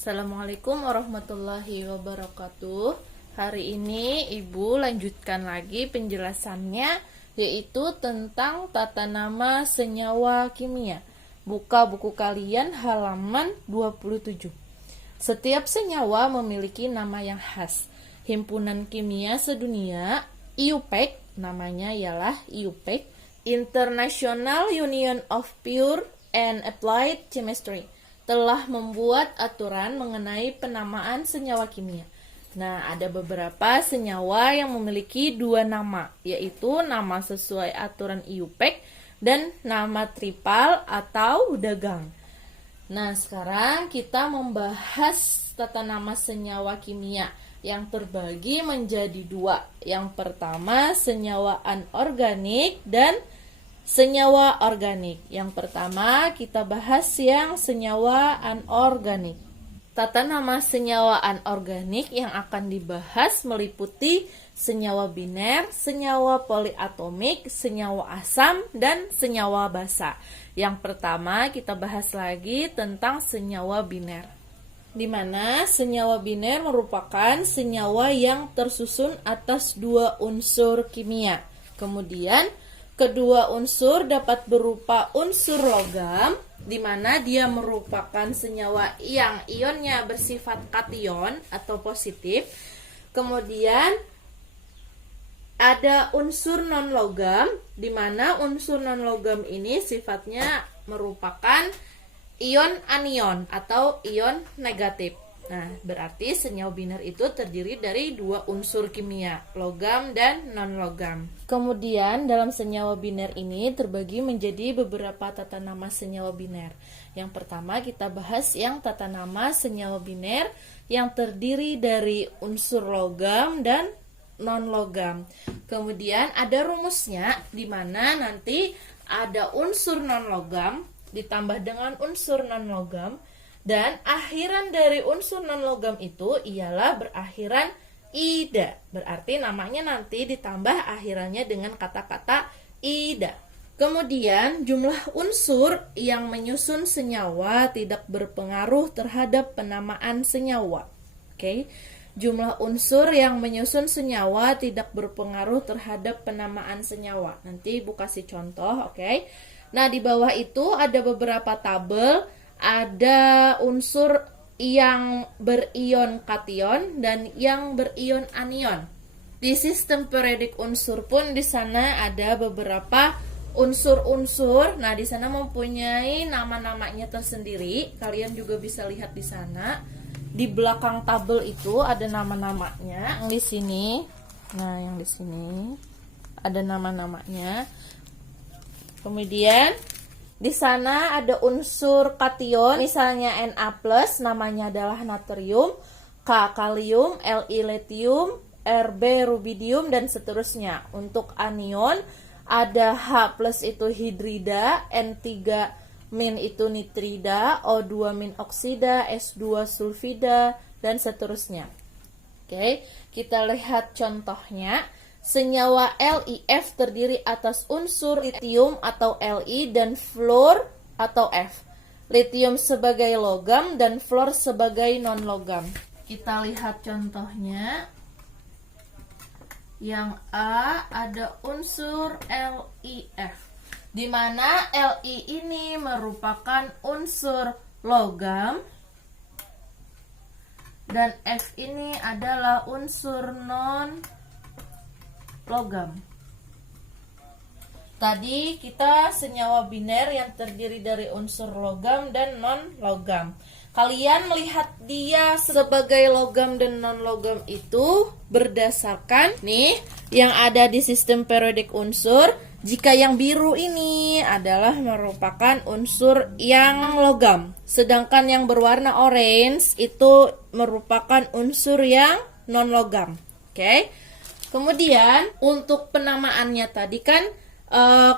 Assalamualaikum warahmatullahi wabarakatuh. Hari ini Ibu lanjutkan lagi penjelasannya, yaitu tentang tata nama senyawa kimia. Buka buku kalian halaman 27. Setiap senyawa memiliki nama yang khas. Himpunan Kimia Sedunia, IUPAC, namanya ialah IUPAC, International Union of Pure and Applied Chemistry, telah membuat aturan mengenai penamaan senyawa kimia. Nah, ada beberapa senyawa yang memiliki dua nama, yaitu nama sesuai aturan IUPAC dan nama tripal atau dagang. Nah, sekarang kita membahas tata nama senyawa kimia yang terbagi menjadi dua. Yang pertama, senyawa anorganik dan senyawa organik. Yang pertama kita bahas yang senyawa anorganik. Tata nama senyawa anorganik yang akan dibahas meliputi senyawa biner, senyawa poliatomik, senyawa asam, dan senyawa basa. Yang pertama kita bahas lagi tentang senyawa biner, di mana senyawa biner merupakan senyawa yang tersusun atas dua unsur kimia. Kemudian kedua unsur dapat berupa unsur logam, di mana dia merupakan senyawa yang ionnya bersifat kation atau positif. Kemudian ada unsur non-logam, di mana unsur non-logam ini sifatnya merupakan ion anion atau ion negatif. Nah, berarti senyawa biner itu terdiri dari dua unsur kimia, logam dan non-logam. Kemudian dalam senyawa biner ini terbagi menjadi beberapa tata nama senyawa biner. Yang pertama kita bahas yang tata nama senyawa biner yang terdiri dari unsur logam dan non-logam. Kemudian ada rumusnya, di mana nanti ada unsur non-logam ditambah dengan unsur non-logam, dan akhiran dari unsur non-logam itu ialah berakhiran ida. Berarti namanya nanti ditambah akhirannya dengan kata-kata ida. Kemudian jumlah unsur yang menyusun senyawa tidak berpengaruh terhadap penamaan senyawa. Oke. Jumlah unsur yang menyusun senyawa tidak berpengaruh terhadap penamaan senyawa. Nanti Ibu kasih contoh, oke. Nah, di bawah itu ada beberapa tabel. Ada unsur yang berion kation dan yang berion anion. Di sistem periodik unsur pun di sana ada beberapa unsur-unsur. Nah, di sana mempunyai nama-namanya tersendiri. Kalian juga bisa lihat di sana. Di belakang tabel itu ada nama-namanya. Yang di sini, nah yang di sini ada nama-namanya. Kemudian di sana ada unsur kation, misalnya Na+, namanya adalah natrium, K kalium, Li lithium, Rb rubidium, dan seterusnya. Untuk anion ada H+ itu hidrida, N3- itu nitrida, O2- oksida, S2 sulfida, dan seterusnya. Oke, kita lihat contohnya. Senyawa LiF terdiri atas unsur lithium atau Li dan fluor atau F. Lithium sebagai logam dan fluor sebagai non-logam. Kita lihat contohnya. Yang A ada unsur LiF, di mana Li ini merupakan unsur logam dan F ini adalah unsur non-logam. Tadi kita senyawa biner yang terdiri dari unsur logam dan non-logam. Kalian melihat dia sebagai logam dan non-logam itu berdasarkan nih yang ada di sistem periodik unsur. Jika yang biru ini adalah merupakan unsur yang logam, sedangkan yang berwarna orange itu merupakan unsur yang non-logam. Oke. Kemudian untuk penamaannya tadi kan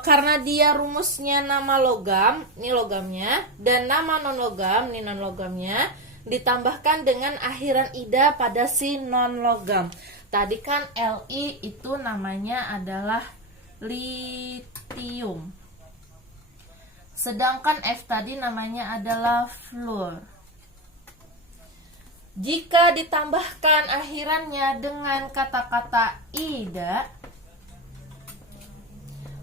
karena dia rumusnya nama logam, ini logamnya, dan nama non-logam, ini non-logamnya, ditambahkan dengan akhiran ida pada si non-logam. Tadi kan Li itu namanya adalah lithium. Sedangkan F tadi namanya adalah fluor. Jika ditambahkan akhirannya dengan kata-kata ida,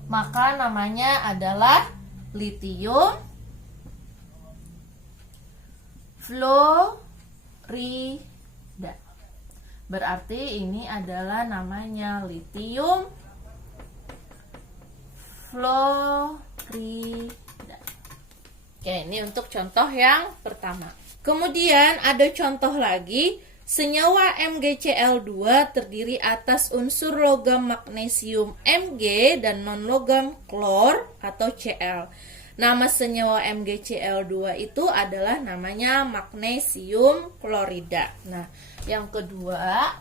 maka namanya adalah litium fluorida. Berarti ini adalah namanya litium fluorida. Oke, ini untuk contoh yang pertama. Kemudian ada contoh lagi, senyawa MgCl2 terdiri atas unsur logam magnesium Mg dan non-logam klor atau Cl. Nama senyawa MgCl2 itu adalah namanya magnesium klorida. Nah, yang kedua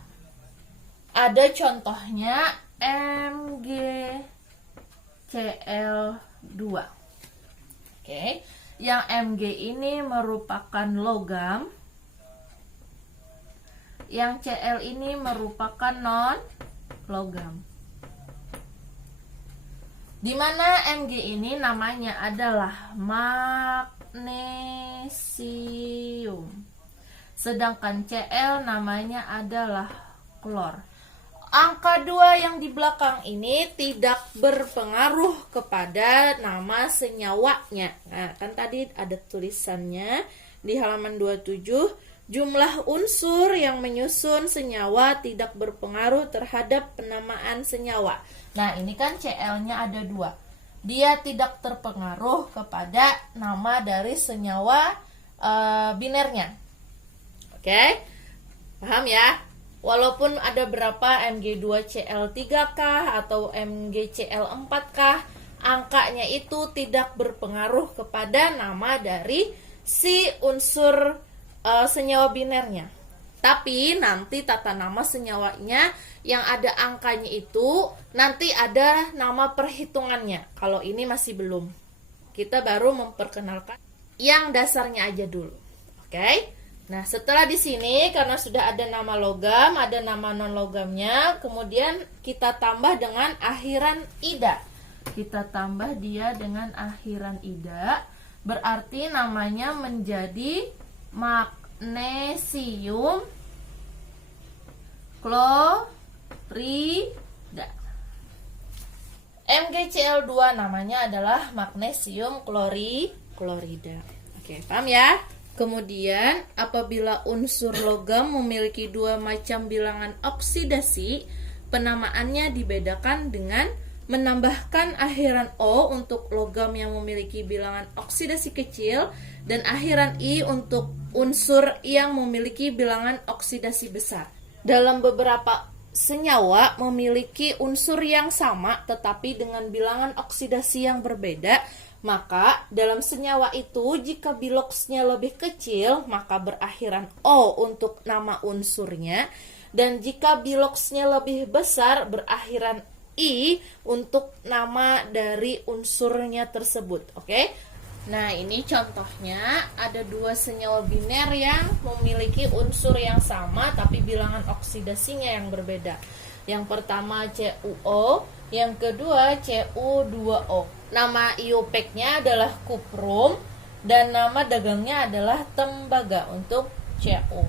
ada contohnya MgCl2. Oke. Yang Mg ini merupakan logam, yang Cl ini merupakan non logam. Di mana Mg ini namanya adalah magnesium, sedangkan Cl namanya adalah klor. Angka 2 yang di belakang ini tidak berpengaruh kepada nama senyawanya. Nah, kan tadi ada tulisannya di halaman 27, jumlah unsur yang menyusun senyawa tidak berpengaruh terhadap penamaan senyawa. Nah, ini kan Cl-nya ada 2. Dia tidak terpengaruh kepada nama dari senyawa binernya. Oke? Paham ya? Walaupun ada berapa Mg2Cl3 atau MgCl4, angkanya itu tidak berpengaruh kepada nama dari si unsur senyawa binernya. Tapi nanti tata nama senyawanya yang ada angkanya itu nanti ada nama perhitungannya. Kalau ini masih belum. Kita baru memperkenalkan yang dasarnya aja dulu. Oke? Nah, setelah di sini karena sudah ada nama logam, ada nama non logamnya, kemudian kita tambah dengan akhiran ida. Kita tambah dia dengan akhiran ida, berarti namanya menjadi magnesium klorida. MgCl2 namanya adalah magnesium klorida. Oke, paham ya? Kemudian, apabila unsur logam memiliki 2 macam bilangan oksidasi, penamaannya dibedakan dengan menambahkan akhiran O untuk logam yang memiliki bilangan oksidasi kecil dan akhiran I untuk unsur yang memiliki bilangan oksidasi besar. Dalam beberapa senyawa memiliki unsur yang sama tetapi dengan bilangan oksidasi yang berbeda, maka dalam senyawa itu jika biloksnya lebih kecil maka berakhiran O untuk nama unsurnya, dan jika biloksnya lebih besar berakhiran I untuk nama dari unsurnya tersebut. Oke? Nah, ini contohnya ada 2 senyawa biner yang memiliki unsur yang sama tapi bilangan oksidasinya yang berbeda. Yang pertama CuO, yang kedua Cu2O. Nama IUPAC-nya adalah kuprum dan nama dagangnya adalah tembaga untuk Cu.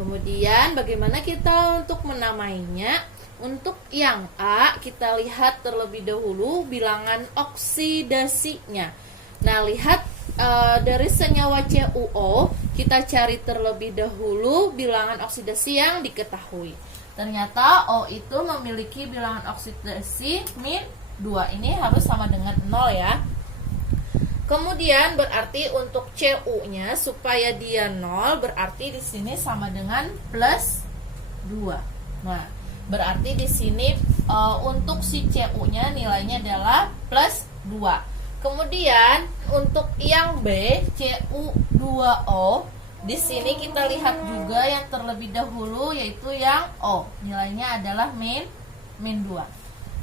Kemudian bagaimana kita untuk menamainya? Untuk yang A kita lihat terlebih dahulu bilangan oksidasinya. Nah, lihat dari senyawa CuO kita cari terlebih dahulu bilangan oksidasi yang diketahui. Ternyata O itu memiliki bilangan oksidasi min 2. Ini harus sama dengan 0 ya. Kemudian berarti untuk Cu-nya supaya dia 0 berarti di sini sama dengan plus 2. Nah, berarti di sini untuk si Cu-nya nilainya adalah plus 2. Kemudian untuk yang B Cu2O, di sini kita lihat juga yang terlebih dahulu yaitu yang O, nilainya adalah min 2.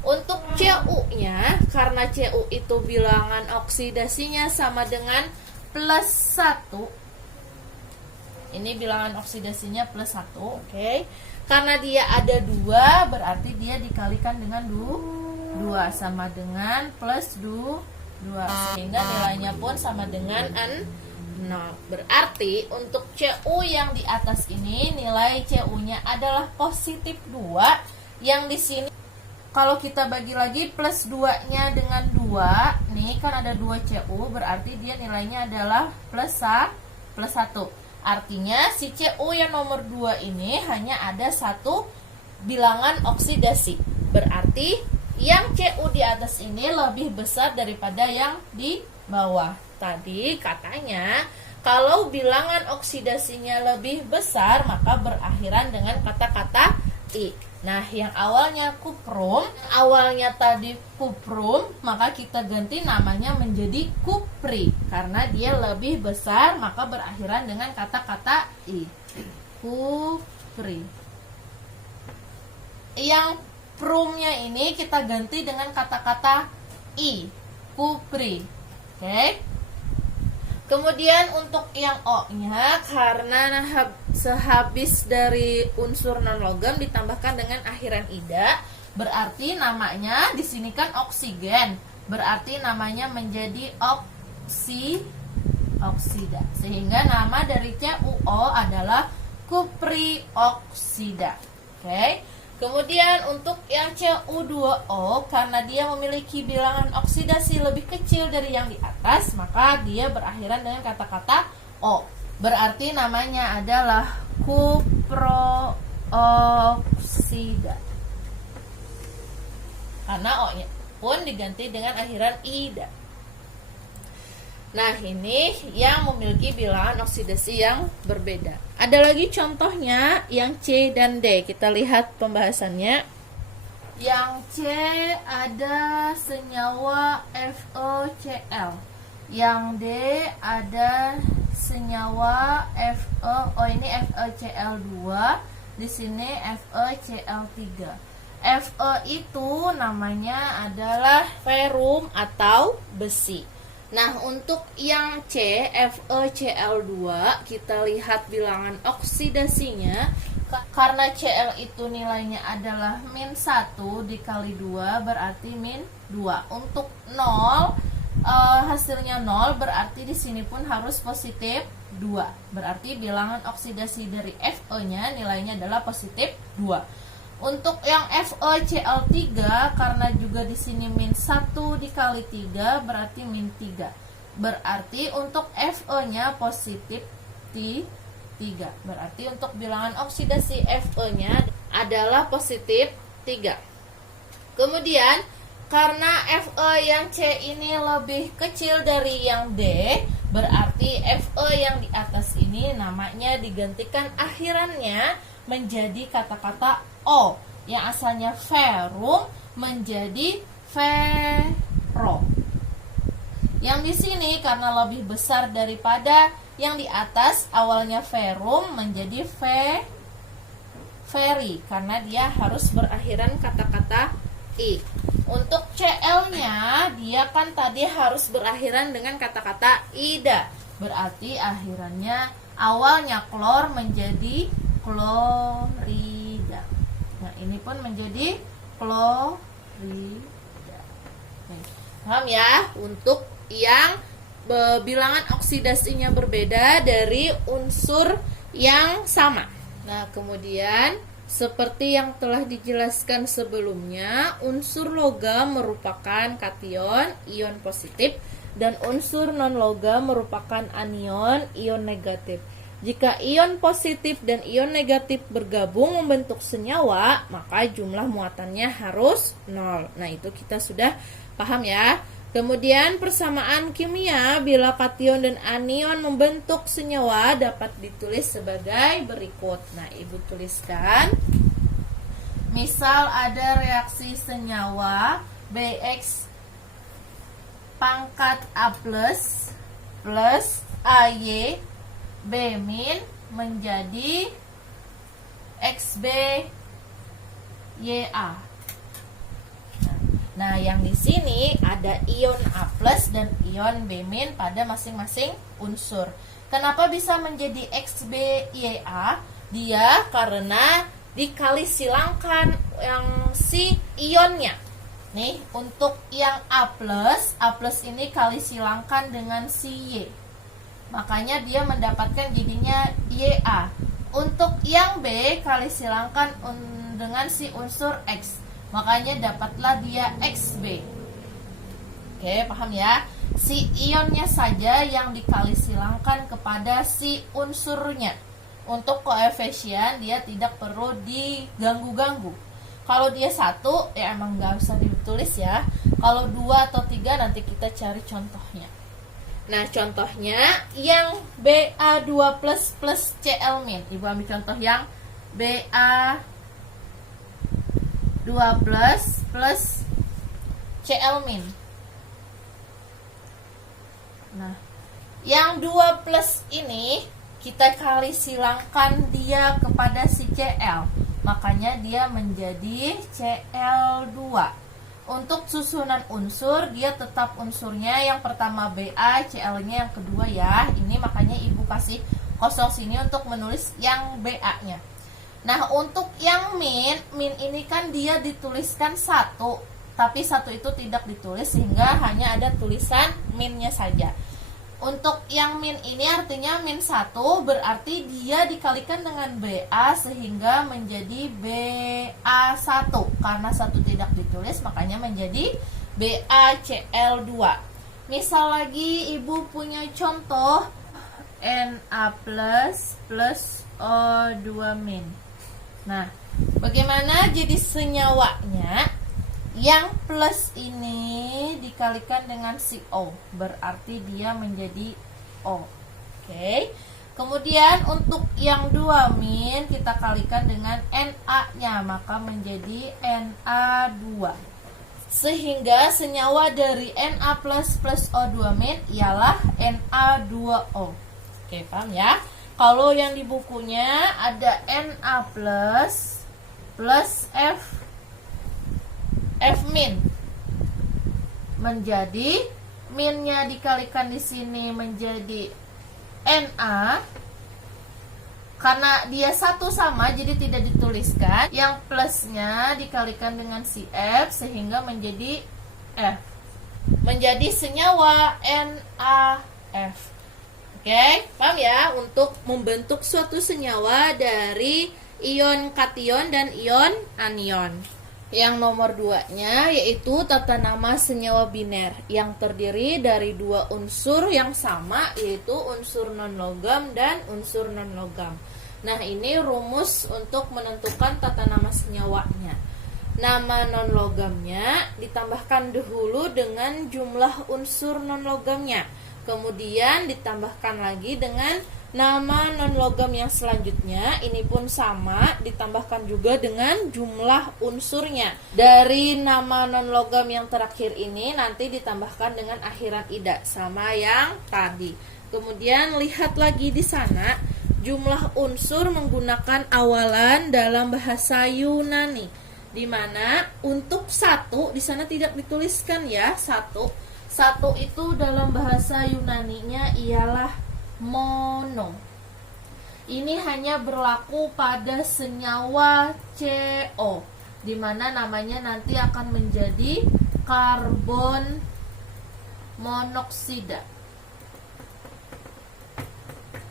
Untuk Cu-nya, karena Cu itu bilangan oksidasinya sama dengan plus 1. Ini bilangan oksidasinya plus 1, oke. Karena dia ada 2, berarti dia dikalikan dengan 2 sama dengan plus 2, sehingga nilainya pun sama dengan 6. 0. Berarti untuk Cu yang di atas ini nilai Cu-nya adalah positif 2. Yang di sini kalau kita bagi lagi plus 2-nya dengan 2, nih kan ada 2 Cu, berarti dia nilainya adalah plus 1. Artinya si Cu yang nomor 2 ini hanya ada satu bilangan oksidasi. Berarti yang Cu di atas ini lebih besar daripada yang di bawah. Tadi katanya kalau bilangan oksidasinya lebih besar maka berakhiran dengan kata-kata I. Nah, yang awalnya kuprum, awalnya tadi kuprum, maka kita ganti namanya menjadi kupri. Karena dia lebih besar maka berakhiran dengan kata-kata I. Kupri. Yang prumnya ini kita ganti dengan kata-kata I. Kupri. Oke. Kemudian untuk yang O-nya, karena sehabis dari unsur non-logam ditambahkan dengan akhiran ida, berarti namanya di sini kan oksigen. Berarti namanya menjadi oksida. Sehingga nama dari CuO adalah kuprioksida. Oke. Kemudian untuk yang Cu2O, karena dia memiliki bilangan oksidasi lebih kecil dari yang di atas, maka dia berakhiran dengan kata-kata O. Berarti namanya adalah kuprooksida. Karena O-nya pun diganti dengan akhiran ida. Nah, ini yang memiliki bilangan oksidasi yang berbeda. Ada lagi contohnya yang C dan D. Kita lihat pembahasannya. Yang C ada senyawa FeCl. Yang D ada senyawa ini FeCl2, di sini FeCl3. Fe itu namanya adalah ferum atau besi. Nah, untuk yang C, FeCl2, kita lihat bilangan oksidasinya. Karena Cl itu nilainya adalah min 1 dikali 2, berarti min 2. Untuk 0, hasilnya 0, berarti di sini pun harus positif 2. Berarti bilangan oksidasi dari Fe-nya nilainya adalah positif 2. Untuk yang FeCl3, karena juga di sini min 1 dikali 3 berarti min 3. Berarti untuk Fe-nya positif 3. Berarti untuk bilangan oksidasi Fe-nya adalah positif 3. Kemudian karena Fe yang C ini lebih kecil dari yang D, berarti Fe yang di atas ini namanya digantikan akhirannya menjadi kata-kata O, yang asalnya ferum menjadi fero. Yang di sini karena lebih besar daripada yang di atas, awalnya ferum menjadi feri karena dia harus berakhiran kata-kata I. Untuk Cl-nya dia kan tadi harus berakhiran dengan kata-kata ida. Berarti akhirannya awalnya klor menjadi klorida. Nah, ini pun menjadi klorida. Paham ya? Untuk yang bilangan oksidasinya berbeda dari unsur yang sama. Nah, kemudian seperti yang telah dijelaskan sebelumnya, unsur logam merupakan kation, ion positif, dan unsur non-logam merupakan anion, ion negatif. Jika ion positif dan ion negatif bergabung membentuk senyawa, maka jumlah muatannya harus 0. Nah, itu kita sudah paham ya. Kemudian persamaan kimia bila kation dan anion membentuk senyawa dapat ditulis sebagai berikut. Nah, Ibu tuliskan. Misal ada reaksi senyawa BX pangkat A plus AY B min menjadi XB YA. Nah, yang di sini ada ion A plus dan ion B min pada masing-masing unsur. Kenapa bisa menjadi XB YA? Dia karena dikali silangkan yang si ionnya. Nih, untuk yang A plus ini kali silangkan dengan si Y. Makanya dia mendapatkan jadinya Ya. Untuk yang B kali silangkan dengan si unsur X, makanya dapatlah dia XB. Oke, paham ya? Si ionnya saja yang dikali silangkan kepada si unsurnya. Untuk koefisien dia tidak perlu diganggu-ganggu. Kalau dia 1 ya emang nggak usah ditulis ya. Kalau 2 atau 3 nanti kita cari contohnya. Nah, contohnya yang BA2 plus Cl min. Ibu ambil contoh yang BA2 plus Cl min. Nah, yang 2 plus ini kita kali silangkan dia kepada si Cl. Makanya dia menjadi Cl2. Untuk susunan unsur, dia tetap unsurnya yang pertama Ba, Cl-nya yang kedua ya. Ini makanya ibu kasih kosong sini untuk menulis yang Ba-nya. Nah, untuk yang min ini kan dia dituliskan 1, tapi 1 itu tidak ditulis sehingga hanya ada tulisan minnya saja. Untuk yang min ini artinya min 1, berarti dia dikalikan dengan BA sehingga menjadi BA1. Karena 1 tidak ditulis makanya menjadi BaCl2. Misal lagi ibu punya contoh Na plus O2 min. Nah, bagaimana jadi senyawanya? Yang plus ini dikalikan dengan si O, berarti dia menjadi O. Oke. Kemudian untuk yang 2 min kita kalikan dengan Na-nya, maka menjadi Na2. Sehingga senyawa dari Na plus O2 min ialah Na2O. Oke, paham ya? Kalau yang di bukunya ada Na plus F min, menjadi minnya dikalikan di sini menjadi Na, karena dia 1 sama jadi tidak dituliskan. Yang plusnya dikalikan dengan si F sehingga menjadi F, menjadi senyawa NaF. Oke, paham ya? Untuk membentuk suatu senyawa dari ion kation dan ion anion. Yang nomor 2-nya yaitu tata nama senyawa biner yang terdiri dari 2 unsur yang sama, yaitu unsur non-logam dan unsur non-logam. Nah, ini rumus untuk menentukan tata nama senyawanya. Nama non-logamnya ditambahkan dahulu dengan jumlah unsur non-logamnya, kemudian ditambahkan lagi dengan nama non-logam yang selanjutnya, ini pun sama, ditambahkan juga dengan jumlah unsurnya. Dari nama non-logam yang terakhir ini nanti ditambahkan dengan akhiran ida, sama yang tadi. Kemudian lihat lagi di sana, jumlah unsur menggunakan awalan dalam bahasa Yunani, di mana untuk 1 di sana tidak dituliskan ya, 1 itu dalam bahasa Yunaninya ialah mono. Ini hanya berlaku pada senyawa CO, di mana namanya nanti akan menjadi karbon monoksida.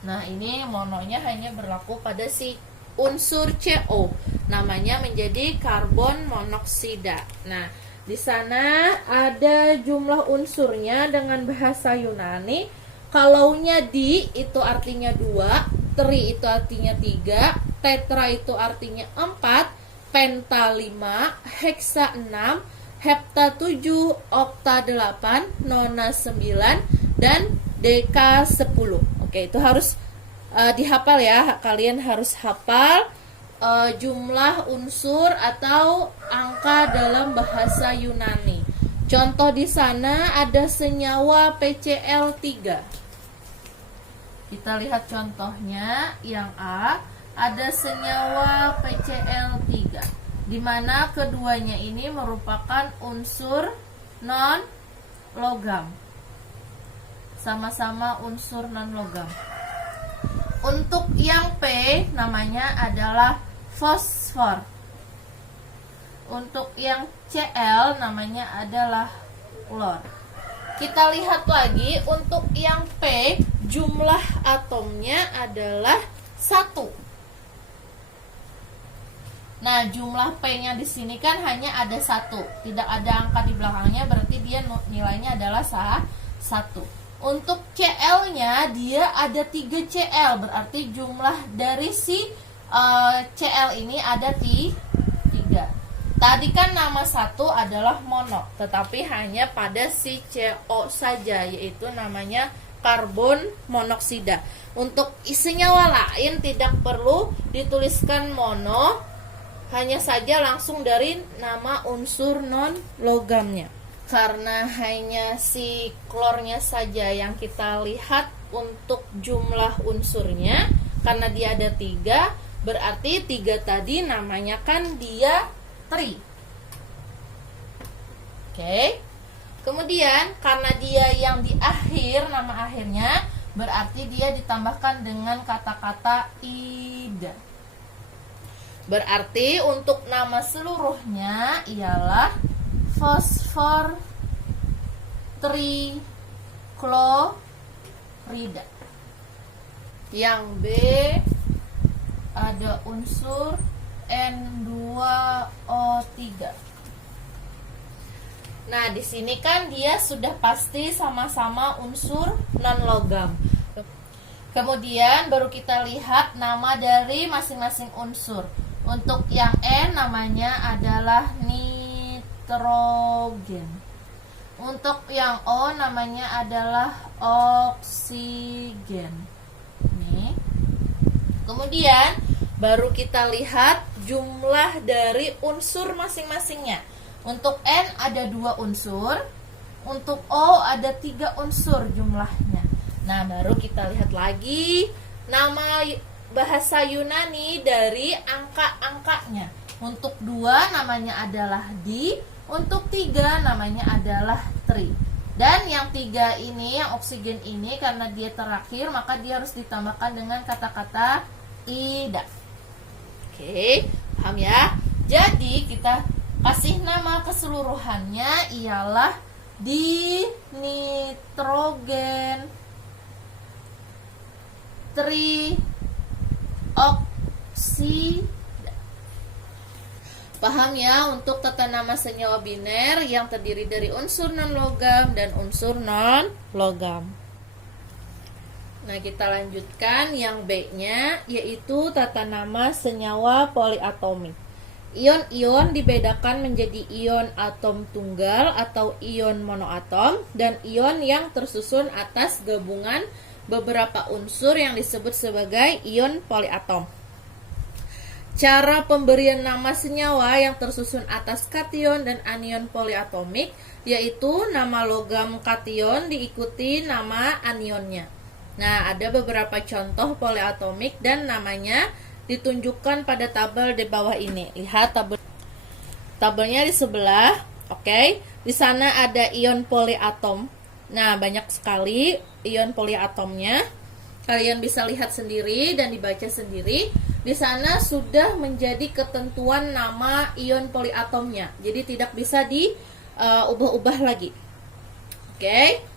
Nah, ini mononya hanya berlaku pada si unsur CO, namanya menjadi karbon monoksida. Nah, di sana ada jumlah unsurnya dengan bahasa Yunani. Kalaunya di itu artinya 2, tri itu artinya 3, tetra itu artinya 4, penta 5, heksa 6, hepta 7, okta 8, nona 9, dan deka 10. Oke, itu harus dihafal ya. Kalian harus hafal jumlah unsur atau angka dalam bahasa Yunani. Contoh di sana ada senyawa PCl3. Kita lihat contohnya yang A, ada senyawa PCl3, di mana keduanya ini merupakan unsur non-logam. Sama-sama unsur non-logam. Untuk yang P namanya adalah fosfor. Untuk yang Cl namanya adalah klor. Kita lihat lagi untuk yang P jumlah atomnya adalah 1. Nah, jumlah P-nya di sini kan hanya ada 1, tidak ada angka di belakangnya, berarti dia nilainya adalah 1. Untuk Cl-nya dia ada 3 Cl, berarti jumlah dari si Cl ini ada 3. Tadi kan nama 1 adalah mono, tetapi hanya pada si CO saja, yaitu namanya karbon monoksida. Untuk senyawa lain tidak perlu dituliskan mono, hanya saja langsung dari nama unsur non logamnya. Karena hanya si klornya saja yang kita lihat untuk jumlah unsurnya, karena dia ada 3, berarti 3 tadi namanya kan dia tri. Oke. Kemudian karena dia yang di akhir, nama akhirnya, berarti dia ditambahkan dengan kata-kata ida. Berarti untuk nama seluruhnya ialah fosfor triklorida. Yang B ada unsur N2O3. Nah, di sini kan dia sudah pasti sama-sama unsur non-logam. Kemudian baru kita lihat nama dari masing-masing unsur. Untuk yang N namanya adalah nitrogen. Untuk yang O namanya adalah oksigen. Nih. Kemudian baru kita lihat jumlah dari unsur masing-masingnya. Untuk N ada 2 unsur, untuk O ada 3 unsur jumlahnya. Nah, baru kita lihat lagi nama bahasa Yunani dari angka-angkanya. Untuk 2 namanya adalah di, untuk 3 namanya adalah tri. Dan yang 3 ini, yang oksigen ini, karena dia terakhir, maka dia harus ditambahkan dengan kata-kata ida. Oke, paham ya? Jadi kita kasih nama keseluruhannya ialah dinitrogen trioksida. Paham ya untuk tata nama senyawa biner yang terdiri dari unsur non-logam dan unsur non-logam. Nah, kita lanjutkan yang B-nya, yaitu tata nama senyawa poliatomik. Ion-ion dibedakan menjadi ion atom tunggal atau ion monoatom dan ion yang tersusun atas gabungan beberapa unsur yang disebut sebagai ion poliatom. Cara pemberian nama senyawa yang tersusun atas kation dan anion poliatomik, yaitu nama logam kation diikuti nama anionnya. Nah, ada beberapa contoh poliatomik dan namanya ditunjukkan pada tabel di bawah ini. Lihat tabelnya di sebelah. Oke. Di sana ada ion poliatom. Nah, banyak sekali ion poliatomnya. Kalian bisa lihat sendiri dan dibaca sendiri. Di sana sudah menjadi ketentuan nama ion poliatomnya. Jadi tidak bisa diubah-ubah lagi. Oke.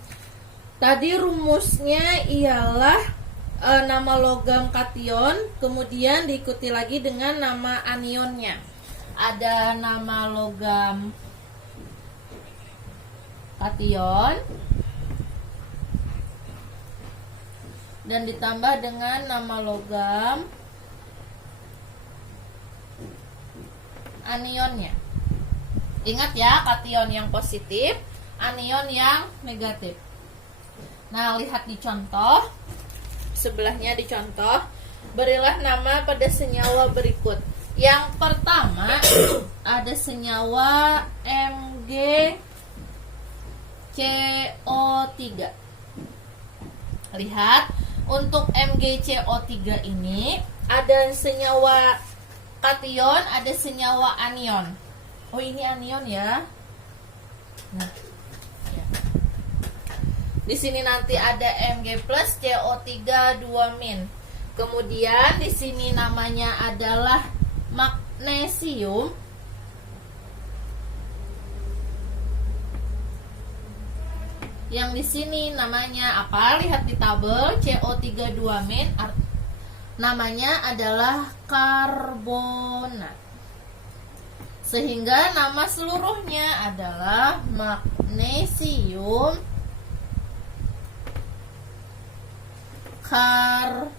Tadi rumusnya ialah nama logam kation, kemudian diikuti lagi dengan nama anionnya. Ada nama logam kation dan ditambah dengan nama logam anionnya. Ingat ya, kation yang positif, anion yang negatif. Nah, lihat di contoh. Sebelahnya dicontoh, berilah nama pada senyawa berikut. Yang pertama ada senyawa MgCO3. Lihat, untuk MgCO3 ini ada senyawa kation, ada senyawa anion. Oh, ini anion ya. Nah, di sini nanti ada Mg plus CO3 2-. Kemudian di sini namanya adalah magnesium. Yang di sini namanya apa? Lihat di tabel CO3 namanya adalah karbonat. Sehingga nama seluruhnya adalah magnesium karbonat.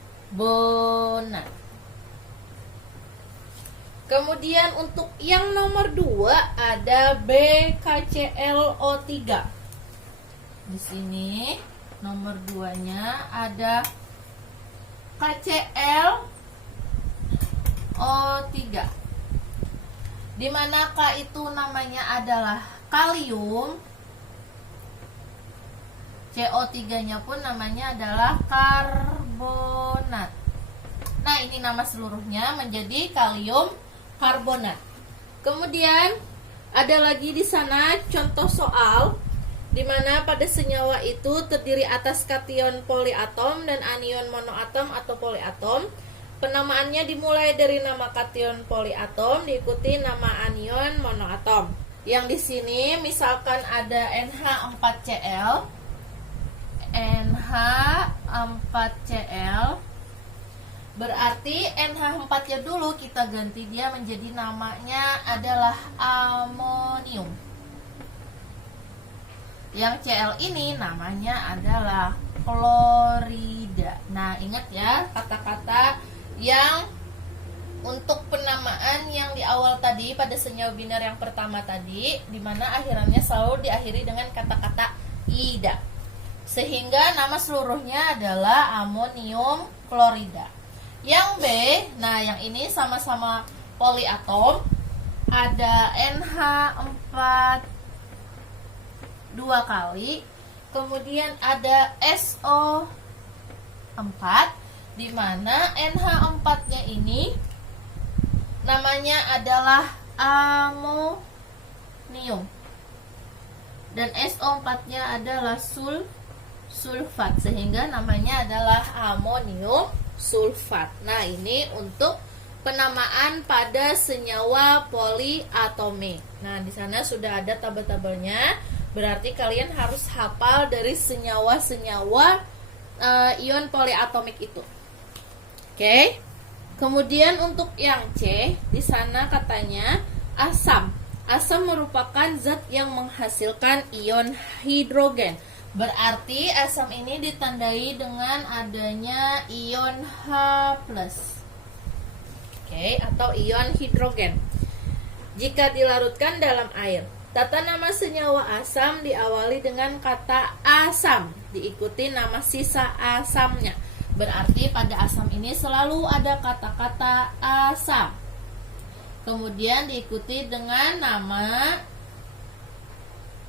Kemudian untuk yang nomor 2 ada BKClO3. Di sini nomor 2-nya ada KClO3. Di mana K itu namanya adalah kalium. CO3-nya pun namanya adalah karbonat. Nah, ini nama seluruhnya menjadi kalium karbonat. Kemudian ada lagi di sana contoh soal di mana pada senyawa itu terdiri atas kation poliatom dan anion monoatom atau poliatom. Penamaannya dimulai dari nama kation poliatom diikuti nama anion monoatom. Yang di sini misalkan ada NH4Cl, NH4Cl, berarti NH4-nya dulu kita ganti dia menjadi namanya adalah amonium. Yang Cl ini namanya adalah klorida. Nah, ingat ya kata-kata yang untuk penamaan yang di awal tadi pada senyawa biner yang pertama tadi, di mana akhirannya selalu diakhiri dengan kata-kata ida. Sehingga nama seluruhnya adalah amonium klorida. Yang B, nah yang ini sama-sama poliatom, ada NH4 2 kali, kemudian ada SO4, di mana NH4-nya ini namanya adalah amonium dan SO4-nya adalah sulfat, sehingga namanya adalah amonium sulfat. Nah, ini untuk penamaan pada senyawa poliatomik. Nah, di sana sudah ada tabel-tabelnya. Berarti kalian harus hafal dari senyawa-senyawa ion poliatomik itu. Oke. Kemudian untuk yang C, di sana katanya asam. Asam merupakan zat yang menghasilkan ion hidrogen. Berarti asam ini ditandai dengan adanya ion H+. Oke, atau ion hidrogen. Jika dilarutkan dalam air. Tata nama senyawa asam diawali dengan kata asam, diikuti nama sisa asamnya. Berarti pada asam ini selalu ada kata-kata asam. Kemudian diikuti dengan nama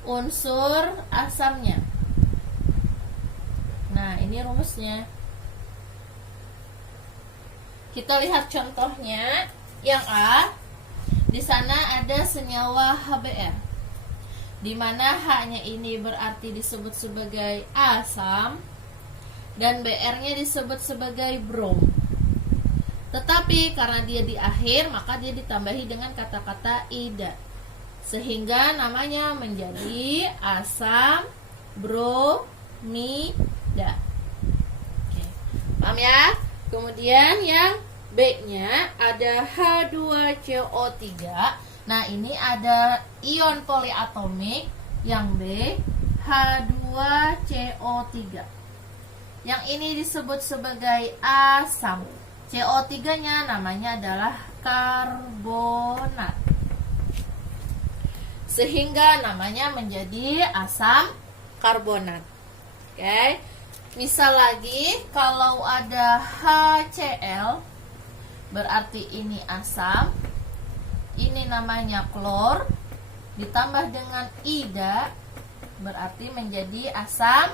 unsur asamnya. Nah, ini rumusnya. Kita lihat contohnya. Yang A, di sana ada senyawa HBr. Di mana H-nya ini berarti disebut sebagai asam dan Br-nya disebut sebagai brom. Tetapi karena dia di akhir, maka dia ditambahi dengan kata-kata ida, sehingga namanya menjadi asam bromida. Oke. Paham ya? Kemudian yang B-nya ada H2CO3. Nah, ini ada ion poliatomik. Yang B, H2CO3. Yang ini disebut sebagai asam. CO3-nya namanya adalah karbonat. Sehingga namanya menjadi asam karbonat. Oke. Misal lagi, kalau ada HCl, berarti ini asam. Ini namanya klor, ditambah dengan ida, berarti menjadi asam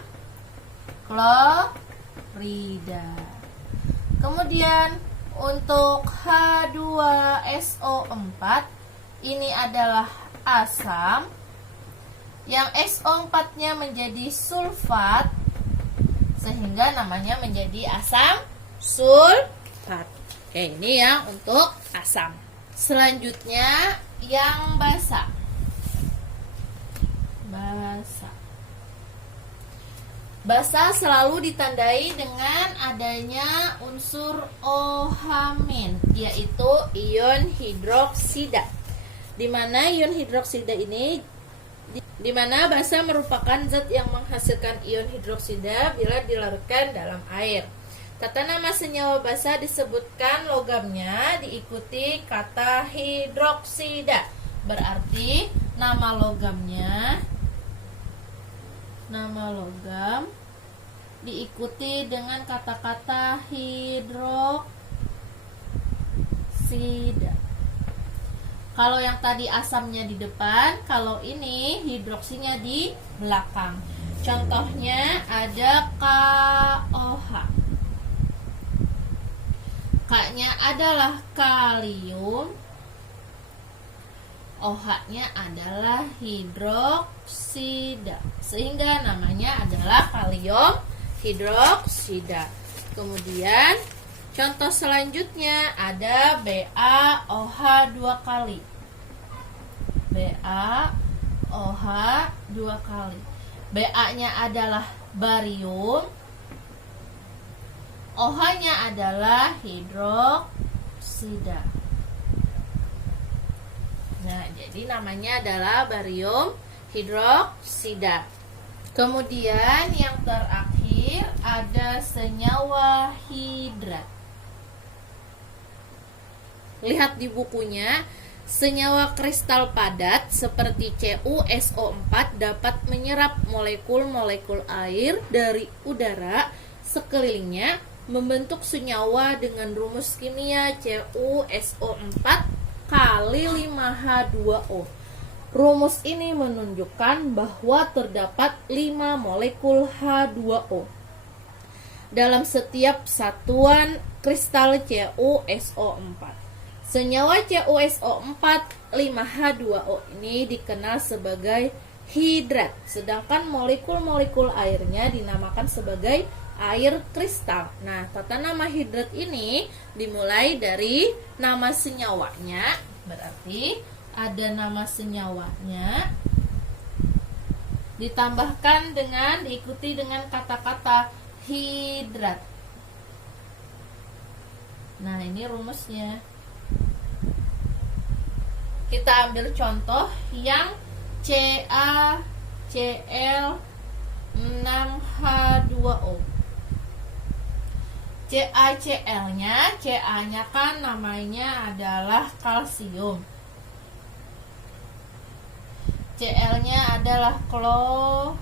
klorida. Kemudian untuk H2SO4, ini adalah asam, yang SO4-nya menjadi sulfat, sehingga namanya menjadi asam sulfat. Oke, ini yang untuk asam. Selanjutnya yang basa. Basa selalu ditandai dengan adanya unsur OH-, yaitu ion hidroksida. Di mana ion hidroksida ini, di mana basa merupakan zat yang menghasilkan ion hidroksida bila dilarutkan dalam air. Tata nama senyawa basa disebutkan logamnya diikuti kata hidroksida. Berarti nama logam diikuti dengan kata-kata hidroksida. Kalau yang tadi asamnya di depan, kalau ini hidroksinya di belakang. Contohnya ada KOH. K-nya adalah kalium, OH-nya adalah hidroksida, sehingga namanya adalah kalium hidroksida. Kemudian contoh selanjutnya ada BaOH 2 kali. BaOH 2 kali. Ba-nya adalah barium, OH-nya adalah hidroksida. Nah, jadi namanya adalah barium hidroksida. Kemudian yang terakhir ada senyawa hidrat. Lihat di bukunya, senyawa kristal padat seperti CuSO4 dapat menyerap molekul-molekul air dari udara sekelilingnya, membentuk senyawa dengan rumus kimia CuSO4 kali 5H2O. Rumus ini menunjukkan bahwa terdapat 5 molekul H2O dalam setiap satuan kristal CuSO4. Senyawa CuSO4 5H2O ini dikenal sebagai hidrat, sedangkan molekul-molekul airnya dinamakan sebagai air kristal. Nah, tata nama hidrat ini dimulai dari nama senyawanya, berarti ada nama senyawanya ditambahkan dengan diikuti dengan kata-kata hidrat. Nah, ini rumusnya. Kita ambil contoh yang CaCl6H2O. CaCl-nya, Ca-nya kan namanya adalah kalsium. Cl-nya adalah klorida.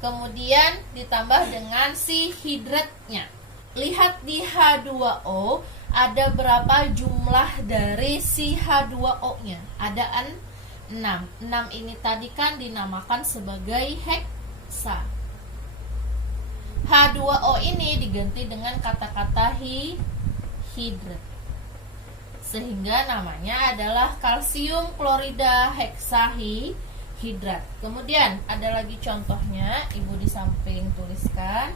Kemudian ditambah dengan si hidratnya. Lihat di H2O ada berapa jumlah dari si H2O-nya? Ada 6. 6 ini tadi kan dinamakan sebagai heksa. H2O ini diganti dengan kata-kata hidrat, sehingga namanya adalah kalsium klorida heksahidrat. Kemudian ada lagi contohnya, ibu di samping tuliskan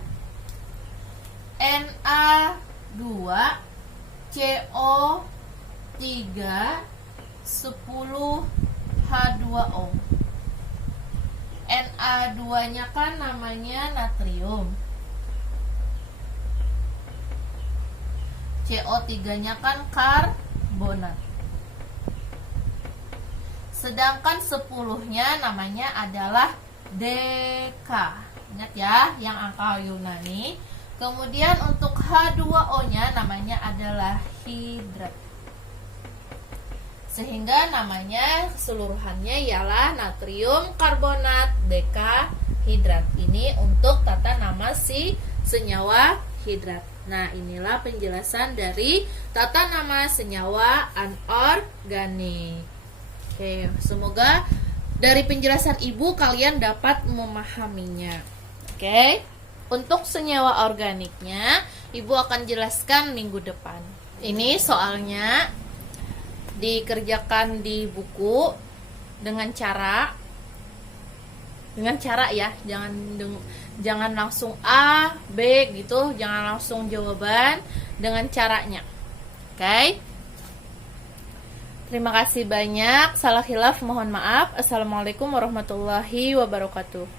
Na2CO3 10H2O. Na2-nya kan namanya natrium, CO3-nya kan karbonat. Sedangkan 10-nya namanya adalah deka. Ingat ya, yang angka Yunani. Kemudian untuk H2O-nya namanya adalah hidrat. Sehingga namanya keseluruhannya ialah natrium karbonat dekahidrat. Ini untuk tata nama si senyawa hidrat. Nah, inilah penjelasan dari tata nama senyawa anorganik. Oke, semoga dari penjelasan ibu kalian dapat memahaminya. Oke, untuk senyawa organiknya ibu akan jelaskan minggu depan. Ini soalnya dikerjakan di buku dengan cara ya, jangan langsung A, B gitu, jangan langsung jawaban, dengan caranya. Oke? Terima kasih banyak. Salah khilaf mohon maaf. Assalamualaikum warahmatullahi wabarakatuh.